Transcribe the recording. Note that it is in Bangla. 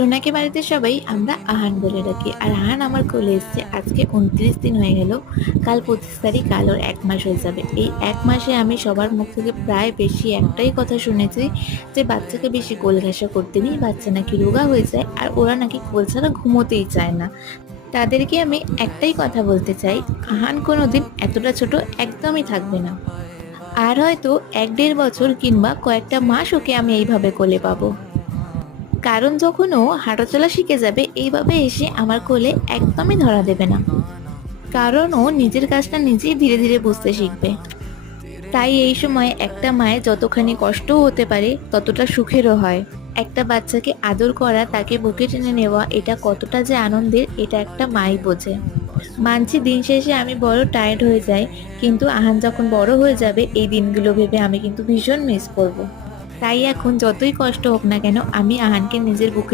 সোনাকে বাড়িতে সবাই আমরা আহান বলে ডাকি। আর আহান আমার কোলে এসছে আজকে 29 দিন হয়ে গেল। কাল 25 তারিখ, কাল ওর 1 মাস হয়ে যাবে। এই 1 মাসে আমি সবার মুখ থেকে প্রায় বেশি একটাই কথা শুনেছি যে বাচ্চাকে বেশি কোল ঘেঁষা করতে নেই, বাচ্চা নাকি রোগা হয়ে যায় আর ওরা নাকি কোল ছাড়া ঘুমোতেই চায় না। তাদেরকে আমি একটাই কথা বলতে চাই, আহান কোনোদিন এতটা ছোট একদমই থাকবে না। আর হয়তো 1-1.5 বছর কিংবা কয়েকটা মাস ওকে আমি এইভাবে কোলে পাবো। কারণ যখন ও হাঁটাচলা শিখে যাবে এইভাবে এসে আমার কোলে একদমই ধরা দেবে না। কারণ ও নিজের কাজটা নিজেই ধীরে ধীরে বুঝতে শিখবে। তাই এই সময় একটা মায়ের যতখানি কষ্টও হতে পারে ততটা সুখেরও হয়। একটা বাচ্চাকে আদর করা, তাকে বুকে টেনে নেওয়া, এটা কতটা যে আনন্দের এটা একটা মাই বোঝে। মানছি দিন শেষে আমি বড় টায়ার্ড হয়ে যাই, কিন্তু আহান যখন বড় হয়ে যাবে এই দিনগুলো ভেবে আমি কিন্তু ভীষণ মিস করব। তাই এখন যতই কষ্ট হোক না কেন আমি আহানকে নিজের বুকে